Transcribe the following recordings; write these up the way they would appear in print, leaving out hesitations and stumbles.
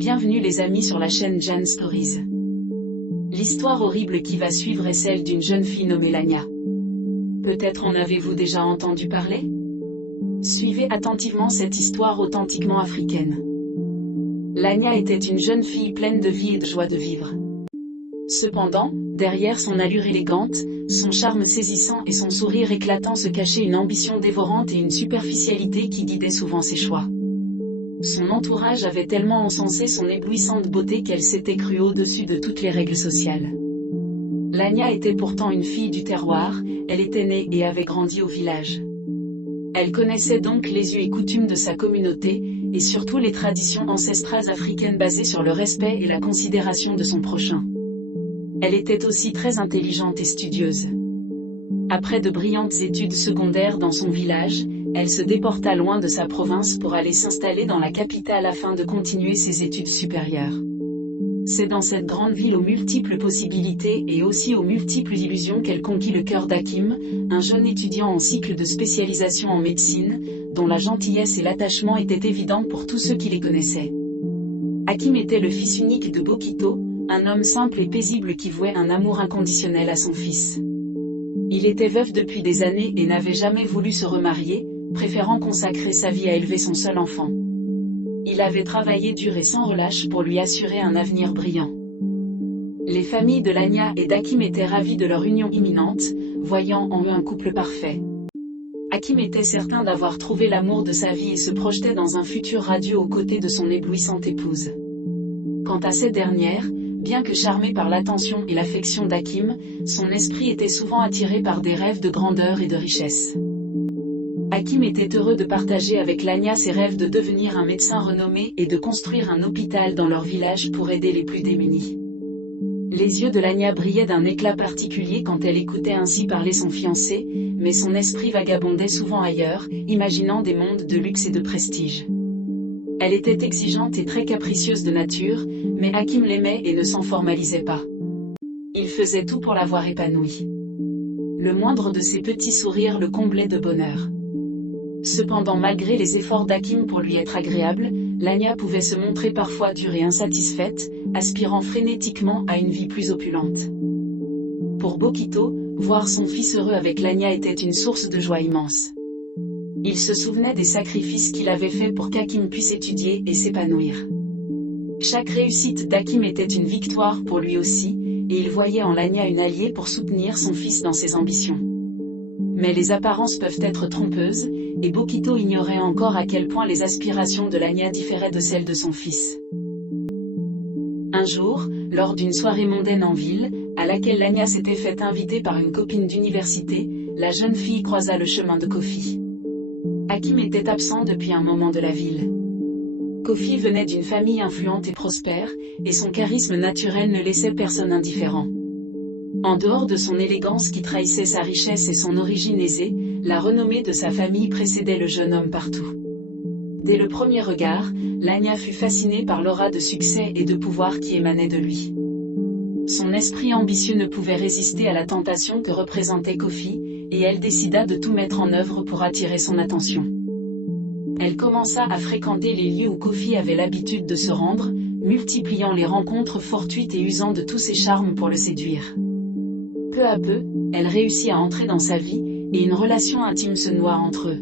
Bienvenue les amis sur la chaîne Jan Stories. L'histoire horrible qui va suivre est celle d'une jeune fille nommée Lania. Peut-être en avez-vous déjà entendu parler? Suivez attentivement cette histoire authentiquement africaine. Lania était une jeune fille pleine de vie et de joie de vivre. Cependant, derrière son allure élégante, son charme saisissant et son sourire éclatant se cachait une ambition dévorante et une superficialité qui guidait souvent ses choix. Son entourage avait tellement encensé son éblouissante beauté qu'elle s'était crue au-dessus de toutes les règles sociales. Lania était pourtant une fille du terroir, elle était née et avait grandi au village. Elle connaissait donc les us et coutumes de sa communauté, et surtout les traditions ancestrales africaines basées sur le respect et la considération de son prochain. Elle était aussi très intelligente et studieuse. Après de brillantes études secondaires dans son village, elle se déporta loin de sa province pour aller s'installer dans la capitale afin de continuer ses études supérieures. C'est dans cette grande ville aux multiples possibilités et aussi aux multiples illusions qu'elle conquit le cœur d'Hakim, un jeune étudiant en cycle de spécialisation en médecine, dont la gentillesse et l'attachement étaient évidents pour tous ceux qui les connaissaient. Hakim était le fils unique de Bokito, un homme simple et paisible qui vouait un amour inconditionnel à son fils. Il était veuf depuis des années et n'avait jamais voulu se remarier, préférant consacrer sa vie à élever son seul enfant. Il avait travaillé dur et sans relâche pour lui assurer un avenir brillant. Les familles de Lania et d'Hakim étaient ravies de leur union imminente, voyant en eux un couple parfait. Hakim était certain d'avoir trouvé l'amour de sa vie et se projetait dans un futur radieux aux côtés de son éblouissante épouse. Quant à cette dernière, bien que charmée par l'attention et l'affection d'Hakim, son esprit était souvent attiré par des rêves de grandeur et de richesse. Hakim était heureux de partager avec Lania ses rêves de devenir un médecin renommé et de construire un hôpital dans leur village pour aider les plus démunis. Les yeux de Lania brillaient d'un éclat particulier quand elle écoutait ainsi parler son fiancé, mais son esprit vagabondait souvent ailleurs, imaginant des mondes de luxe et de prestige. Elle était exigeante et très capricieuse de nature, mais Hakim l'aimait et ne s'en formalisait pas. Il faisait tout pour la voir épanouie. Le moindre de ses petits sourires le comblait de bonheur. Cependant, malgré les efforts d'Hakim pour lui être agréable, Lania pouvait se montrer parfois dure et insatisfaite, aspirant frénétiquement à une vie plus opulente. Pour Bokito, voir son fils heureux avec Lania était une source de joie immense. Il se souvenait des sacrifices qu'il avait faits pour qu'Hakim puisse étudier et s'épanouir. Chaque réussite d'Hakim était une victoire pour lui aussi, et il voyait en Lania une alliée pour soutenir son fils dans ses ambitions. Mais les apparences peuvent être trompeuses, et Bokito ignorait encore à quel point les aspirations de Lania différaient de celles de son fils. Un jour, lors d'une soirée mondaine en ville, à laquelle Lania s'était fait inviter par une copine d'université, la jeune fille croisa le chemin de Kofi. Hakim était absent depuis un moment de la ville. Kofi venait d'une famille influente et prospère, et son charisme naturel ne laissait personne indifférent. En dehors de son élégance qui trahissait sa richesse et son origine aisée, la renommée de sa famille précédait le jeune homme partout. Dès le premier regard, Lania fut fascinée par l'aura de succès et de pouvoir qui émanait de lui. Son esprit ambitieux ne pouvait résister à la tentation que représentait Kofi, et elle décida de tout mettre en œuvre pour attirer son attention. Elle commença à fréquenter les lieux où Kofi avait l'habitude de se rendre, multipliant les rencontres fortuites et usant de tous ses charmes pour le séduire. Peu à peu, elle réussit à entrer dans sa vie, et une relation intime se noua entre eux.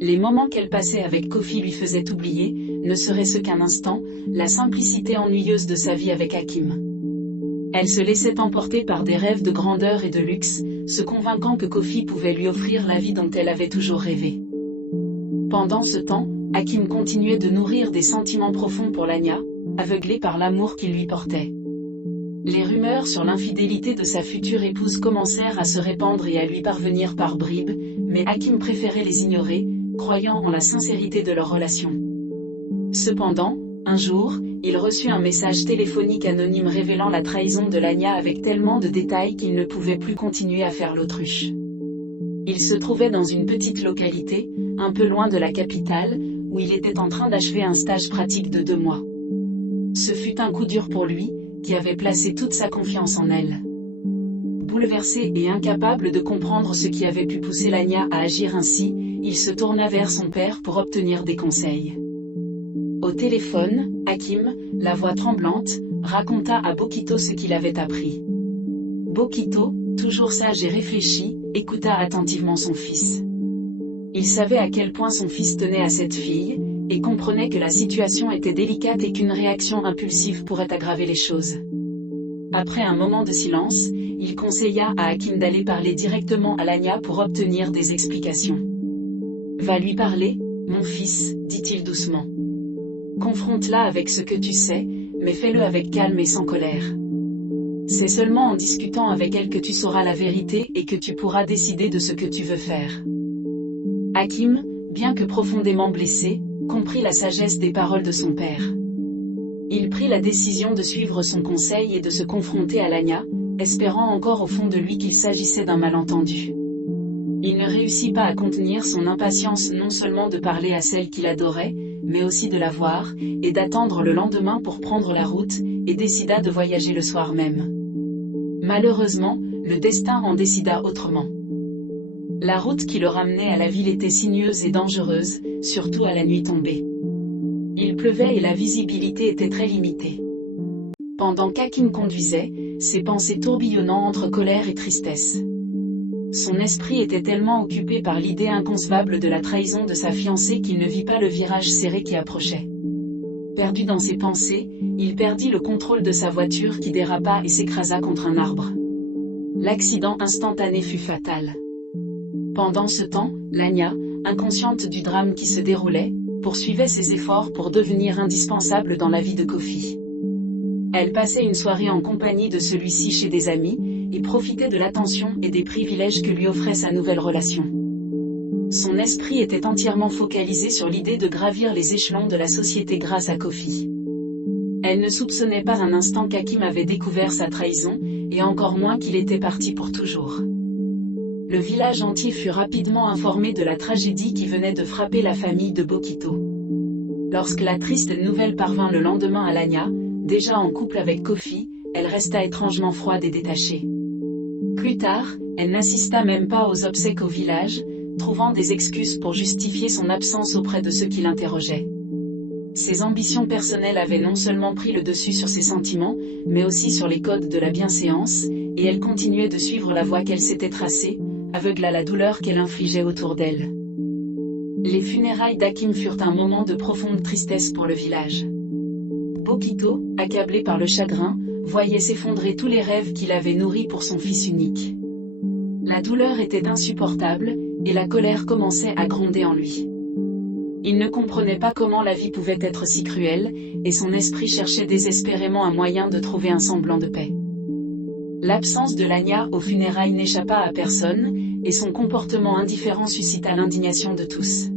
Les moments qu'elle passait avec Kofi lui faisaient oublier, ne serait-ce qu'un instant, la simplicité ennuyeuse de sa vie avec Hakim. Elle se laissait emporter par des rêves de grandeur et de luxe, se convainquant que Kofi pouvait lui offrir la vie dont elle avait toujours rêvé. Pendant ce temps, Hakim continuait de nourrir des sentiments profonds pour Lania, aveuglée par l'amour qu'il lui portait. Les rumeurs sur l'infidélité de sa future épouse commencèrent à se répandre et à lui parvenir par bribes, mais Hakim préférait les ignorer, croyant en la sincérité de leur relation. Cependant, un jour, il reçut un message téléphonique anonyme révélant la trahison de Lania avec tellement de détails qu'il ne pouvait plus continuer à faire l'autruche. Il se trouvait dans une petite localité, un peu loin de la capitale, où il était en train d'achever un stage pratique de 2 mois. Ce fut un coup dur pour lui, qui avait placé toute sa confiance en elle. Bouleversé et incapable de comprendre ce qui avait pu pousser Lania à agir ainsi, il se tourna vers son père pour obtenir des conseils. Au téléphone, Hakim, la voix tremblante, raconta à Bokito ce qu'il avait appris. Bokito, toujours sage et réfléchi, écouta attentivement son fils. Il savait à quel point son fils tenait à cette fille, et comprenait que la situation était délicate et qu'une réaction impulsive pourrait aggraver les choses. Après un moment de silence, il conseilla à Hakim d'aller parler directement à Lanya pour obtenir des explications. « Va lui parler, mon fils, dit-il doucement. Confronte-la avec ce que tu sais, mais fais-le avec calme et sans colère. C'est seulement en discutant avec elle que tu sauras la vérité et que tu pourras décider de ce que tu veux faire. » Hakim, bien que profondément blessé, comprit la sagesse des paroles de son père. Il prit la décision de suivre son conseil et de se confronter à Lanya, espérant encore au fond de lui qu'il s'agissait d'un malentendu. Il ne réussit pas à contenir son impatience non seulement de parler à celle qu'il adorait, mais aussi de la voir, et d'attendre le lendemain pour prendre la route, et décida de voyager le soir même. Malheureusement, le destin en décida autrement. La route qui le ramenait à la ville était sinueuse et dangereuse, surtout à la nuit tombée. Il pleuvait et la visibilité était très limitée. Pendant qu'Hakim conduisait, ses pensées tourbillonnant entre colère et tristesse. Son esprit était tellement occupé par l'idée inconcevable de la trahison de sa fiancée qu'il ne vit pas le virage serré qui approchait. Perdu dans ses pensées, il perdit le contrôle de sa voiture qui dérapa et s'écrasa contre un arbre. L'accident instantané fut fatal. Pendant ce temps, Lanya, inconsciente du drame qui se déroulait, poursuivait ses efforts pour devenir indispensable dans la vie de Kofi. Elle passait une soirée en compagnie de celui-ci chez des amis, et profitait de l'attention et des privilèges que lui offrait sa nouvelle relation. Son esprit était entièrement focalisé sur l'idée de gravir les échelons de la société grâce à Kofi. Elle ne soupçonnait pas un instant qu'Hakim avait découvert sa trahison, et encore moins qu'il était parti pour toujours. Le village entier fut rapidement informé de la tragédie qui venait de frapper la famille de Bokito. Lorsque la triste nouvelle parvint le lendemain à Lanya, déjà en couple avec Kofi, elle resta étrangement froide et détachée. Plus tard, elle n'assista même pas aux obsèques au village, trouvant des excuses pour justifier son absence auprès de ceux qui l'interrogeaient. Ses ambitions personnelles avaient non seulement pris le dessus sur ses sentiments, mais aussi sur les codes de la bienséance, et elle continuait de suivre la voie qu'elle s'était tracée, aveugle à la douleur qu'elle infligeait autour d'elle. Les funérailles d'Hakim furent un moment de profonde tristesse pour le village. Bokito, accablé par le chagrin, voyait s'effondrer tous les rêves qu'il avait nourris pour son fils unique. La douleur était insupportable, et la colère commençait à gronder en lui. Il ne comprenait pas comment la vie pouvait être si cruelle, et son esprit cherchait désespérément un moyen de trouver un semblant de paix. L'absence de Lanya aux funérailles n'échappa à personne, et son comportement indifférent suscita l'indignation de tous.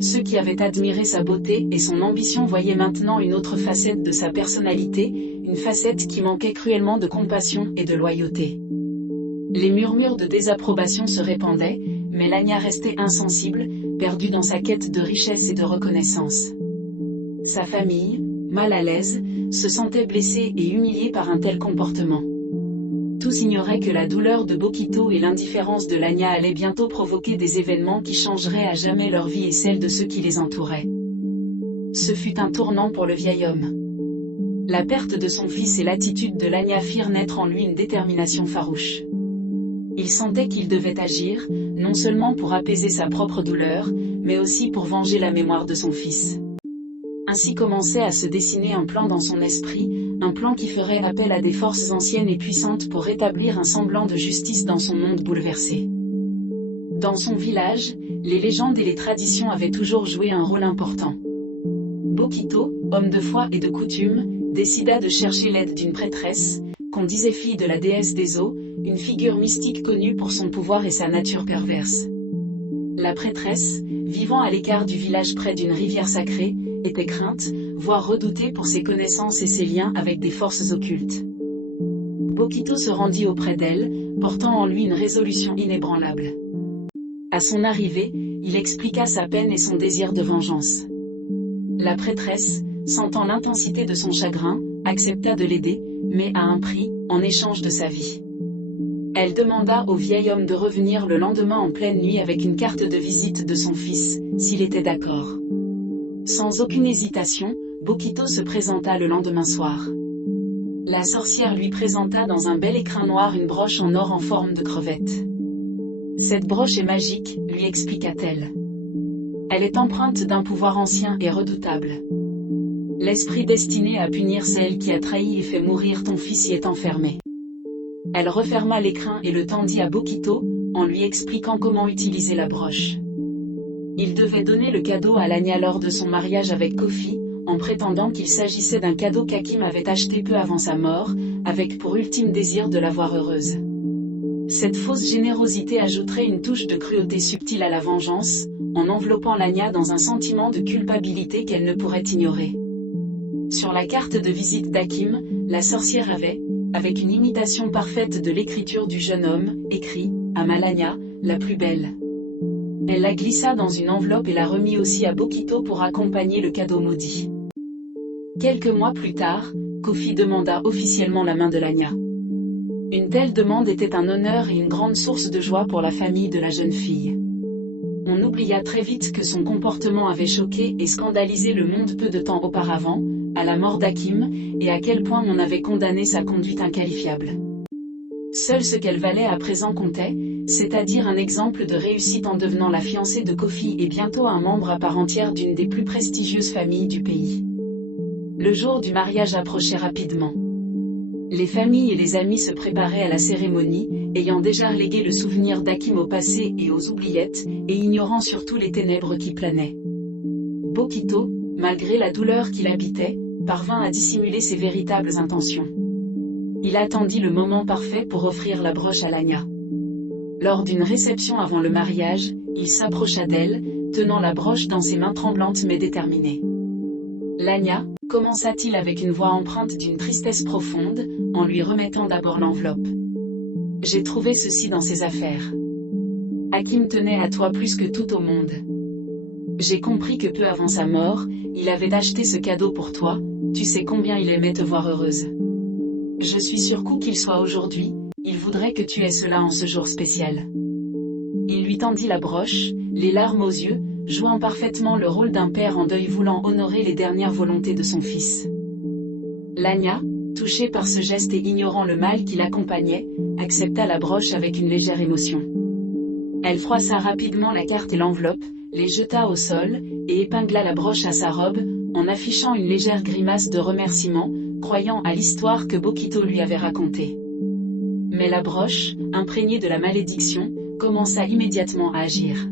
Ceux qui avaient admiré sa beauté et son ambition voyaient maintenant une autre facette de sa personnalité, une facette qui manquait cruellement de compassion et de loyauté. Les murmures de désapprobation se répandaient, mais Lanya restait insensible, perdue dans sa quête de richesse et de reconnaissance. Sa famille, mal à l'aise, se sentait blessée et humiliée par un tel comportement. Tous ignoraient que la douleur de Bokito et l'indifférence de Lanya allaient bientôt provoquer des événements qui changeraient à jamais leur vie et celle de ceux qui les entouraient. Ce fut un tournant pour le vieil homme. La perte de son fils et l'attitude de Lanya firent naître en lui une détermination farouche. Il sentait qu'il devait agir, non seulement pour apaiser sa propre douleur, mais aussi pour venger la mémoire de son fils. Ainsi commençait à se dessiner un plan dans son esprit, un plan qui ferait appel à des forces anciennes et puissantes pour rétablir un semblant de justice dans son monde bouleversé. Dans son village, les légendes et les traditions avaient toujours joué un rôle important. Bokito, homme de foi et de coutume, décida de chercher l'aide d'une prêtresse, qu'on disait fille de la déesse des eaux, une figure mystique connue pour son pouvoir et sa nature perverse. La prêtresse, vivant à l'écart du village près d'une rivière sacrée, était crainte, voire redoutée pour ses connaissances et ses liens avec des forces occultes. Bokito se rendit auprès d'elle, portant en lui une résolution inébranlable. À son arrivée, il expliqua sa peine et son désir de vengeance. La prêtresse, sentant l'intensité de son chagrin, accepta de l'aider, mais à un prix, en échange de sa vie. Elle demanda au vieil homme de revenir le lendemain en pleine nuit avec une carte de visite de son fils, s'il était d'accord. Sans aucune hésitation, Bokito se présenta le lendemain soir. La sorcière lui présenta dans un bel écrin noir une broche en or en forme de crevette. Cette broche est magique, lui expliqua-t-elle. Elle est empreinte d'un pouvoir ancien et redoutable. L'esprit destiné à punir celle qui a trahi et fait mourir ton fils y est enfermé. Elle referma l'écrin et le tendit à Bokito, en lui expliquant comment utiliser la broche. Il devait donner le cadeau à Lanya lors de son mariage avec Kofi, en prétendant qu'il s'agissait d'un cadeau qu'Hakim avait acheté peu avant sa mort, avec pour ultime désir de la voir heureuse. Cette fausse générosité ajouterait une touche de cruauté subtile à la vengeance, en enveloppant Lanya dans un sentiment de culpabilité qu'elle ne pourrait ignorer. Sur la carte de visite d'Hakim, la sorcière avait, avec une imitation parfaite de l'écriture du jeune homme, écrit « à ma Lanya, la plus belle ». Elle la glissa dans une enveloppe et la remit aussi à Bokito pour accompagner le cadeau maudit. Quelques mois plus tard, Kofi demanda officiellement la main de Lanya. Une telle demande était un honneur et une grande source de joie pour la famille de la jeune fille. On oublia très vite que son comportement avait choqué et scandalisé le monde peu de temps auparavant, à la mort d'Hakim, et à quel point on avait condamné sa conduite inqualifiable. Seul ce qu'elle valait à présent comptait, c'est-à-dire un exemple de réussite en devenant la fiancée de Kofi et bientôt un membre à part entière d'une des plus prestigieuses familles du pays. Le jour du mariage approchait rapidement. Les familles et les amis se préparaient à la cérémonie, ayant déjà relégué le souvenir d'Hakim au passé et aux oubliettes, et ignorant surtout les ténèbres qui planaient. Bokito, malgré la douleur qui l'habitait, parvint à dissimuler ses véritables intentions. Il attendit le moment parfait pour offrir la broche à Lanya. Lors d'une réception avant le mariage, il s'approcha d'elle, tenant la broche dans ses mains tremblantes mais déterminées. Lanya, commença-t-il avec une voix empreinte d'une tristesse profonde, en lui remettant d'abord l'enveloppe. J'ai trouvé ceci dans ses affaires. Hakim tenait à toi plus que tout au monde. J'ai compris que peu avant sa mort, il avait acheté ce cadeau pour toi, tu sais combien il aimait te voir heureuse. Je suis sûr qu'où qu'il soit aujourd'hui, il voudrait que tu aies cela en ce jour spécial. Il lui tendit la broche, les larmes aux yeux, jouant parfaitement le rôle d'un père en deuil voulant honorer les dernières volontés de son fils. Lanya, touchée par ce geste et ignorant le mal qui l'accompagnait, accepta la broche avec une légère émotion. Elle froissa rapidement la carte et l'enveloppe, les jeta au sol, et épingla la broche à sa robe, en affichant une légère grimace de remerciement, croyant à l'histoire que Bokito lui avait racontée. Mais la broche, imprégnée de la malédiction, commença immédiatement à agir.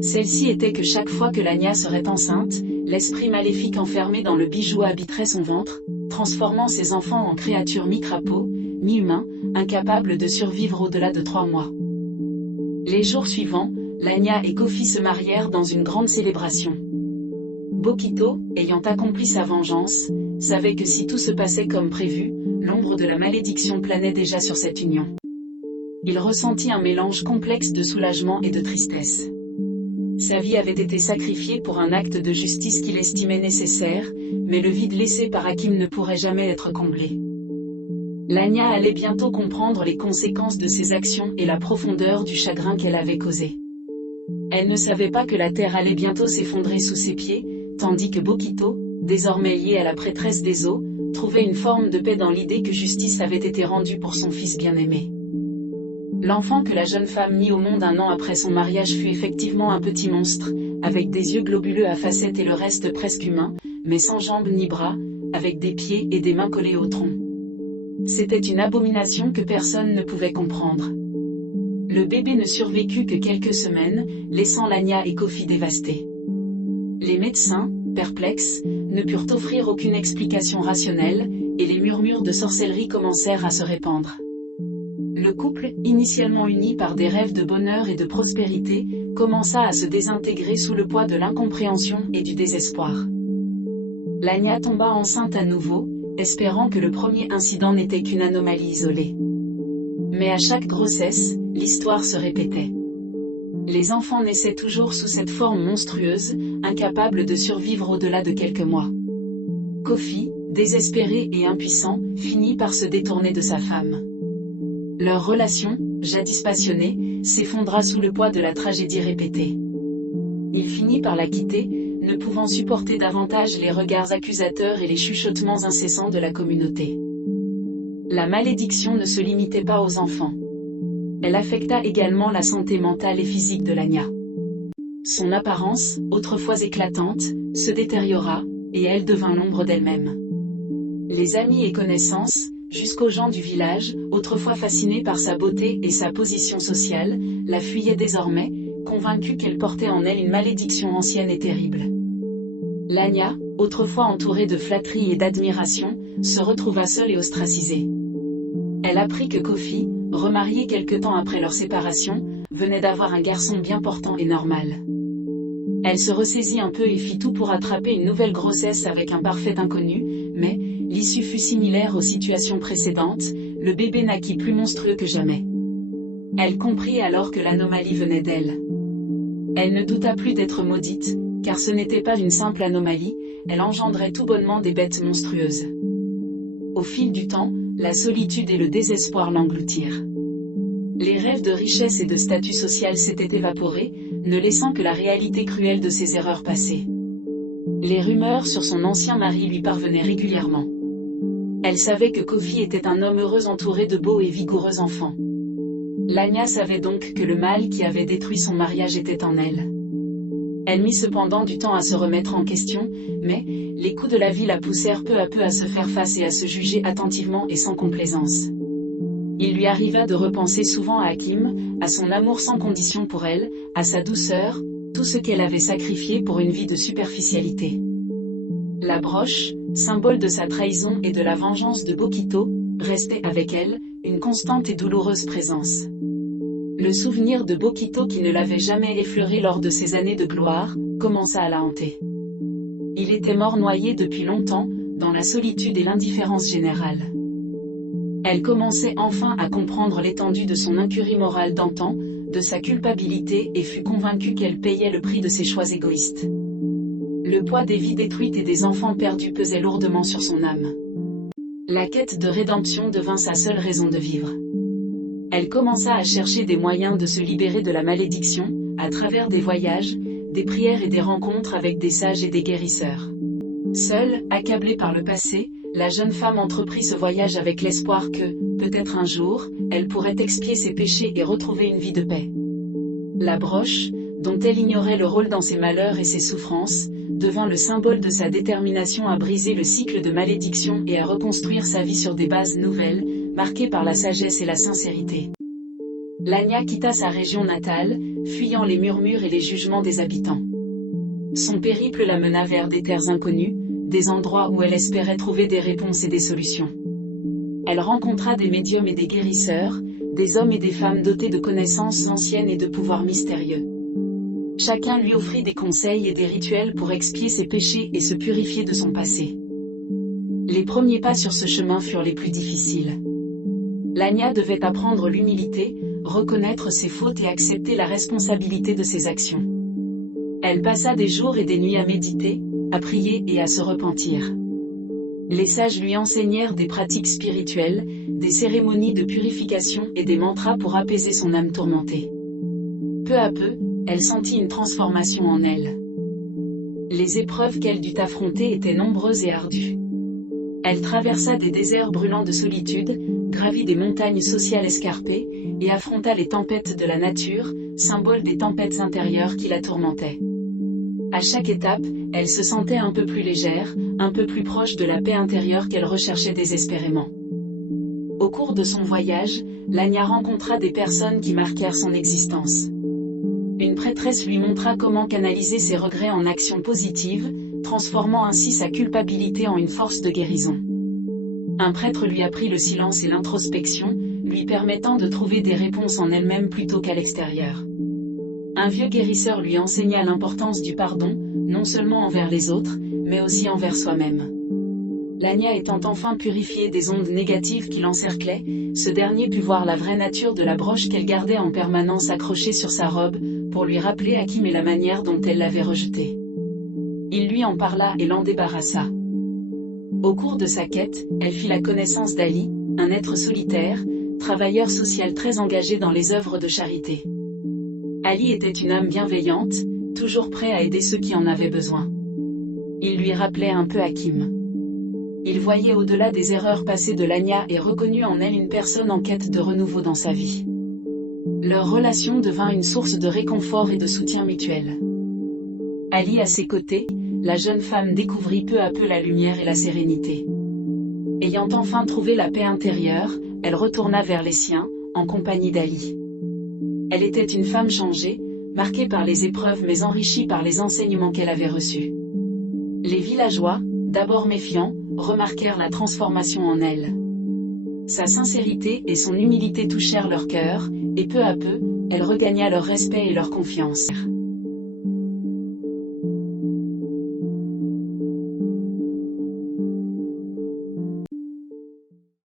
Celle-ci était que chaque fois que Lanya serait enceinte, l'esprit maléfique enfermé dans le bijou habiterait son ventre, transformant ses enfants en créatures mi-crapauds, mi-humains, incapables de survivre au-delà de 3 mois. Les jours suivants, Lanya et Kofi se marièrent dans une grande célébration. Bokito, ayant accompli sa vengeance, savait que si tout se passait comme prévu, l'ombre de la malédiction planait déjà sur cette union. Il ressentit un mélange complexe de soulagement et de tristesse. Sa vie avait été sacrifiée pour un acte de justice qu'il estimait nécessaire, mais le vide laissé par Hakim ne pourrait jamais être comblé. Lanya allait bientôt comprendre les conséquences de ses actions et la profondeur du chagrin qu'elle avait causé. Elle ne savait pas que la terre allait bientôt s'effondrer sous ses pieds, tandis que Bokito, désormais liée à la prêtresse des eaux, trouvait une forme de paix dans l'idée que justice avait été rendue pour son fils bien-aimé. L'enfant que la jeune femme mit au monde 1 an après son mariage fut effectivement un petit monstre, avec des yeux globuleux à facettes et le reste presque humain, mais sans jambes ni bras, avec des pieds et des mains collés au tronc. C'était une abomination que personne ne pouvait comprendre. Le bébé ne survécut que quelques semaines, laissant Lanya et Kofi dévastés. Les médecins, perplexes, ne purent offrir aucune explication rationnelle, et les murmures de sorcellerie commencèrent à se répandre. Le couple, initialement uni par des rêves de bonheur et de prospérité, commença à se désintégrer sous le poids de l'incompréhension et du désespoir. Lanya tomba enceinte à nouveau, espérant que le premier incident n'était qu'une anomalie isolée. Mais à chaque grossesse, l'histoire se répétait. Les enfants naissaient toujours sous cette forme monstrueuse, incapables de survivre au-delà de quelques mois. Kofi, désespéré et impuissant, finit par se détourner de sa femme. Leur relation, jadis passionnée, s'effondra sous le poids de la tragédie répétée. Il finit par la quitter, ne pouvant supporter davantage les regards accusateurs et les chuchotements incessants de la communauté. La malédiction ne se limitait pas aux enfants. Elle affecta également la santé mentale et physique de Lania. Son apparence, autrefois éclatante, se détériora, et elle devint l'ombre d'elle-même. Les amis et connaissances, jusqu'aux gens du village, autrefois fascinés par sa beauté et sa position sociale, la fuyaient désormais, convaincus qu'elle portait en elle une malédiction ancienne et terrible. Lania, autrefois entourée de flatteries et d'admiration, se retrouva seule et ostracisée. Elle apprit que Kofi, remarié quelque temps après leur séparation, venait d'avoir un garçon bien portant et normal. Elle se ressaisit un peu et fit tout pour attraper une nouvelle grossesse avec un parfait inconnu, mais l'issue fut similaire aux situations précédentes, le bébé naquit plus monstrueux que jamais. Elle comprit alors que l'anomalie venait d'elle. Elle ne douta plus d'être maudite, car ce n'était pas une simple anomalie, elle engendrait tout bonnement des bêtes monstrueuses. Au fil du temps, la solitude et le désespoir l'engloutirent. Les rêves de richesse et de statut social s'étaient évaporés, ne laissant que la réalité cruelle de ses erreurs passées. Les rumeurs sur son ancien mari lui parvenaient régulièrement. Elle savait que Kofi était un homme heureux entouré de beaux et vigoureux enfants. Lania savait donc que le mal qui avait détruit son mariage était en elle. Elle mit cependant du temps à se remettre en question, mais les coups de la vie la poussèrent peu à peu à se faire face et à se juger attentivement et sans complaisance. Il lui arriva de repenser souvent à Hakim, à son amour sans condition pour elle, à sa douceur, tout ce qu'elle avait sacrifié pour une vie de superficialité. La broche, symbole de sa trahison et de la vengeance de Bokito, restait avec elle, une constante et douloureuse présence. Le souvenir de Bokito qui ne l'avait jamais effleuré lors de ses années de gloire, commença à la hanter. Il était mort noyé depuis longtemps, dans la solitude et l'indifférence générale. Elle commençait enfin à comprendre l'étendue de son incurie morale d'antan, de sa culpabilité et fut convaincue qu'elle payait le prix de ses choix égoïstes. Le poids des vies détruites et des enfants perdus pesait lourdement sur son âme. La quête de rédemption devint sa seule raison de vivre. Elle commença à chercher des moyens de se libérer de la malédiction, à travers des voyages, des prières et des rencontres avec des sages et des guérisseurs. Seule, accablée par le passé, la jeune femme entreprit ce voyage avec l'espoir que, peut-être un jour, elle pourrait expier ses péchés et retrouver une vie de paix. La broche, dont elle ignorait le rôle dans ses malheurs et ses souffrances, devint le symbole de sa détermination à briser le cycle de malédiction et à reconstruire sa vie sur des bases nouvelles, marquées par la sagesse et la sincérité. Lania quitta sa région natale, fuyant les murmures et les jugements des habitants. Son périple la mena vers des terres inconnues, des endroits où elle espérait trouver des réponses et des solutions. Elle rencontra des médiums et des guérisseurs, des hommes et des femmes dotés de connaissances anciennes et de pouvoirs mystérieux. Chacun lui offrit des conseils et des rituels pour expier ses péchés et se purifier de son passé. Les premiers pas sur ce chemin furent les plus difficiles. Lania devait apprendre l'humilité, reconnaître ses fautes et accepter la responsabilité de ses actions. Elle passa des jours et des nuits à méditer, à prier et à se repentir. Les sages lui enseignèrent des pratiques spirituelles, des cérémonies de purification et des mantras pour apaiser son âme tourmentée. Peu à peu, elle sentit une transformation en elle. Les épreuves qu'elle dut affronter étaient nombreuses et ardues. Elle traversa des déserts brûlants de solitude, gravit des montagnes sociales escarpées, et affronta les tempêtes de la nature, symbole des tempêtes intérieures qui la tourmentaient. À chaque étape, elle se sentait un peu plus légère, un peu plus proche de la paix intérieure qu'elle recherchait désespérément. Au cours de son voyage, Lania rencontra des personnes qui marquèrent son existence. Une prêtresse lui montra comment canaliser ses regrets en actions positives, transformant ainsi sa culpabilité en une force de guérison. Un prêtre lui apprit le silence et l'introspection, lui permettant de trouver des réponses en elle-même plutôt qu'à l'extérieur. Un vieux guérisseur lui enseigna l'importance du pardon, non seulement envers les autres, mais aussi envers soi-même. Lania étant enfin purifiée des ondes négatives qui l'encerclaient, ce dernier put voir la vraie nature de la broche qu'elle gardait en permanence accrochée sur sa robe, pour lui rappeler Hakim et la manière dont elle l'avait rejeté. Il lui en parla et l'en débarrassa. Au cours de sa quête, elle fit la connaissance d'Ali, un être solitaire, travailleur social très engagé dans les œuvres de charité. Ali était une âme bienveillante, toujours prêt à aider ceux qui en avaient besoin. Il lui rappelait un peu Hakim. Il voyait au-delà des erreurs passées de Lania et reconnut en elle une personne en quête de renouveau dans sa vie. Leur relation devint une source de réconfort et de soutien mutuel. Ali à ses côtés, la jeune femme découvrit peu à peu la lumière et la sérénité. Ayant enfin trouvé la paix intérieure, elle retourna vers les siens, en compagnie d'Ali. Elle était une femme changée, marquée par les épreuves mais enrichie par les enseignements qu'elle avait reçus. Les villageois, d'abord méfiants, remarquèrent la transformation en elle. Sa sincérité et son humilité touchèrent leur cœur, et peu à peu, elle regagna leur respect et leur confiance.